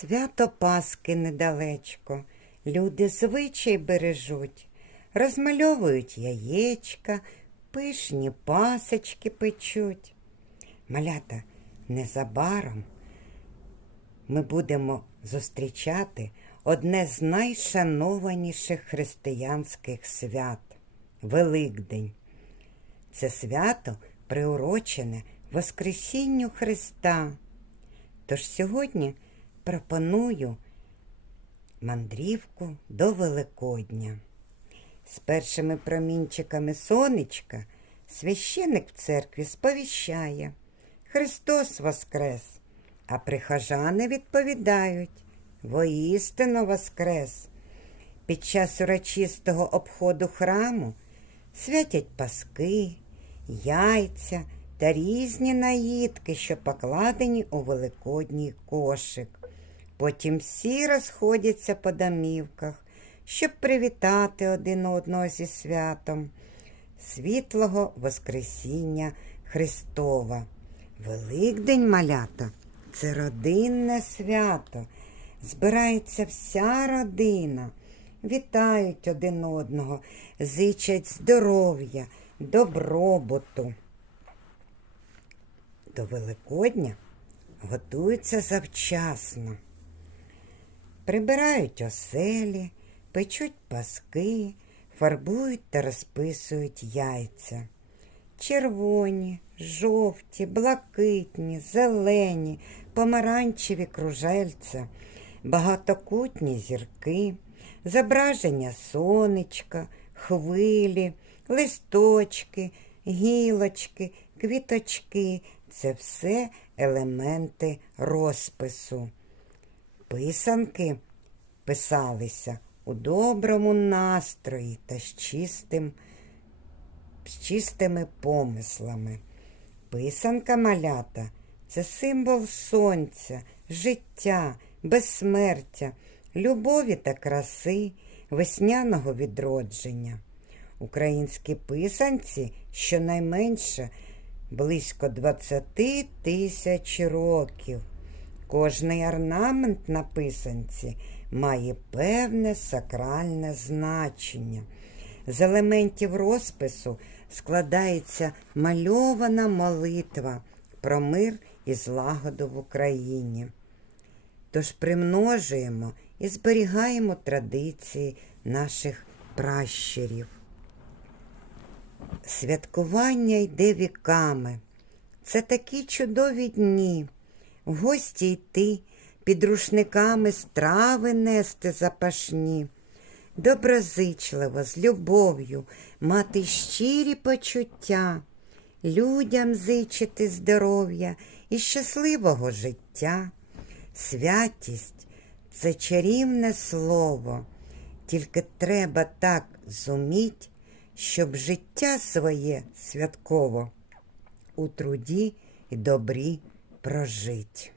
Свято Паски недалечко, люди звичай бережуть, розмальовують яєчка, пишні пасочки печуть. Малята, незабаром ми будемо зустрічати одне з найшанованіших християнських свят Великдень. Це свято приурочене Воскресінню Христа. Тож сьогодні пропоную мандрівку до Великодня. З першими промінчиками сонечка священик в церкві сповіщає Христос Воскрес, а прихожани відповідають Воістину Воскрес. Під час урочистого обходу храму святять паски, яйця та різні наїдки, що покладені у великодній кошик. Потім всі розходяться по домівках, щоб привітати один одного зі святом світлого Воскресіння Христова. Великдень малята це родинне свято. Збирається вся родина, вітають один одного, зичать здоров'я, добробуту. До Великодня готуються завчасно. Прибирають оселі, печуть паски, фарбують та розписують яйця. Червоні, жовті, блакитні, зелені, помаранчеві кружельця, багатокутні зірки, зображення сонечка, хвилі, листочки, гілочки, квіточки це все елементи розпису. Писанки писалися у доброму настрої та з чистим, з чистими помислами. Писанка малята це символ сонця, життя, безсмертя, любові та краси, весняного відродження. Українські писанці щонайменше близько 20 тисяч років. Кожний орнамент на писанці має певне сакральне значення. З елементів розпису складається мальована молитва про мир і злагоду в Україні. Тож примножуємо і зберігаємо традиції наших пращурів. Святкування йде віками. Це такі чудові дні. В гості йти, під рушниками страви нести запашні, доброзичливо, з любов'ю, мати щирі почуття, людям зичити здоров'я і щасливого життя. Святість це чарівне слово, тільки треба так зуміть, щоб життя своє святково у труді і добрі прожить.